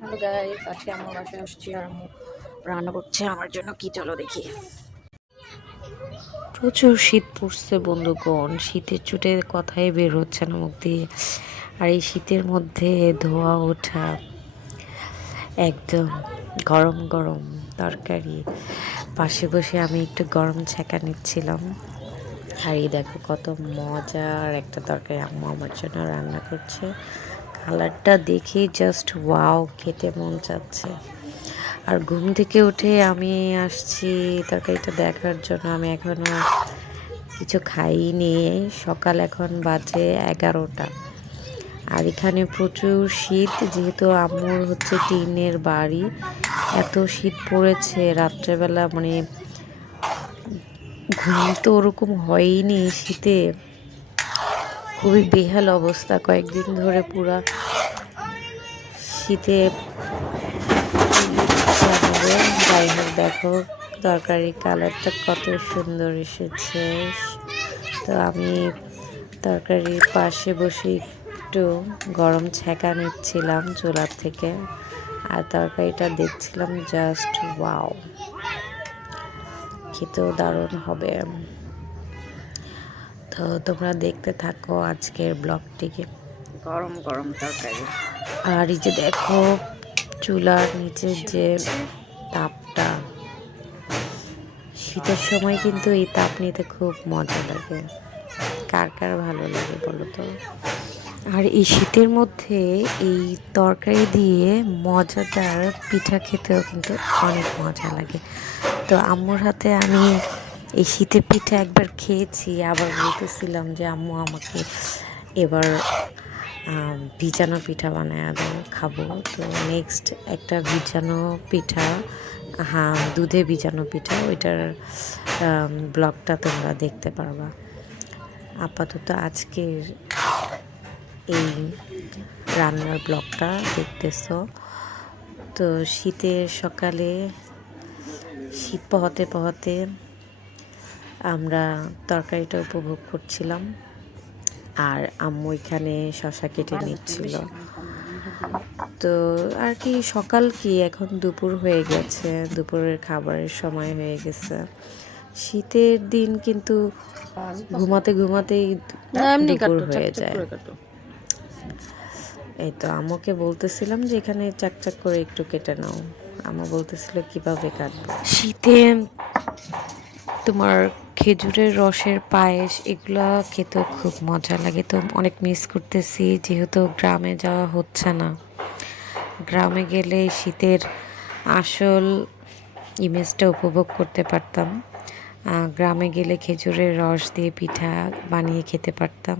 Hello guys, আজকে আমার বাসায় আসছি আর আম্মু রান্না করছে আমার জন্য। কি চলো দেখি। প্রচুর শীত পড়ছে বন্ধুগণ, শীতের চোটে কথাই বের হচ্ছে না মুখ দিয়ে। আর এই শীতের মধ্যে ধোয়া ওঠা একদম গরম গরম তরকারি, পাশে বসে আমি একটু গরম ছ্যাঁকা নিচ্ছিলাম। আর এই দেখো কত মজার একটা তরকারি আম্মু আমার জন্য রান্না করছে। কালারটা দেখে জাস্ট ওয়াও, খেতে মন চাচ্ছে। আর ঘুম থেকে উঠে আমি আসছি তরকারিটা দেখার জন্য। আমি এখনও কিছু খাইনি, সকাল এখন বাজে 11টা। আর এখানে প্রচুর শীত, যেহেতু আম্মুর হচ্ছে টিনের বাড়ি, এত শীত পড়েছে রাত্রেবেলা, মানে ঘুম তো ওরকম হয়নি শীতে, খুবই বেহাল অবস্থা কয়েকদিন ধরে পুরা শীতে। যাই হোক, দেখো তরকারির কালারটা কত সুন্দর এসেছে। তো আমি তরকারির পাশে বসে একটু গরম ছ্যাঁকা নিচ্ছিলাম চুলার থেকে, আর তরকারিটা দেখছিলাম। জাস্ট ওয়াও, খেতেও দারুণ হবে। তো তোমরা দেখতে থাকো আজকের ব্লগটিকে। গরম গরম তরকারি। আর এই যে দেখো চুলার নিচে যে তাপটা, শীতের সময় কিন্তু এই তাপ নিতে খুব মজা লাগে। কার কার ভালো লাগে বলো তো। আর এই শীতের মধ্যে এই তরকারি দিয়ে মজাদার পিঠা খেতেও কিন্তু অনেক মজা লাগে। তো আম্মুর হাতে আমি এই শীতের পিঠা একবার খেয়েছি, আবার বলতেছিলাম যে আম্মু আমাকে এবার ভিজানো পিঠা বানায় দাও, খাবো। তো নেক্সট একটা ভিজানো পিঠা, হ্যাঁ দুধে ভিজানো পিঠা, ওইটার ব্লগটা তোমরা দেখতে পারবা। আপাতত আজকের এই রান্নার ব্লগটা দেখতেছো। তো শীতের সকালে শীত পোহাতে পোহাতে আমরা তরকারিটা উপভোগ করছিলাম, আর আম্মু এখানে শশা কেটে নিচ্ছিল। তো আর কি, সকাল কি এখন দুপুর হয়ে গেছে, দুপুরের খাবারের সময় হয়ে গেছে। শীতের দিন কিন্তু ঘুমাতে ঘুমাতেই দুপুর হয়ে যায়। এই তো আম্মুকে বলতেছিলাম যে এখানে চাকচাক করে একটু কেটে নাও। আম্মু বলতেছিল কিভাবে কাটবো। শীতে তোমার খেজুরের রসের পায়েস এগুলো খেতেও খুব মজা লাগে। তো অনেক মিস করতেছি, যেহেতু গ্রামে যাওয়া হচ্ছে না। গ্রামে গেলে শীতের আসল ইমেজটা উপভোগ করতে পারতাম। গ্রামে গেলে খেজুরের রস দিয়ে পিঠা বানিয়ে খেতে পারতাম।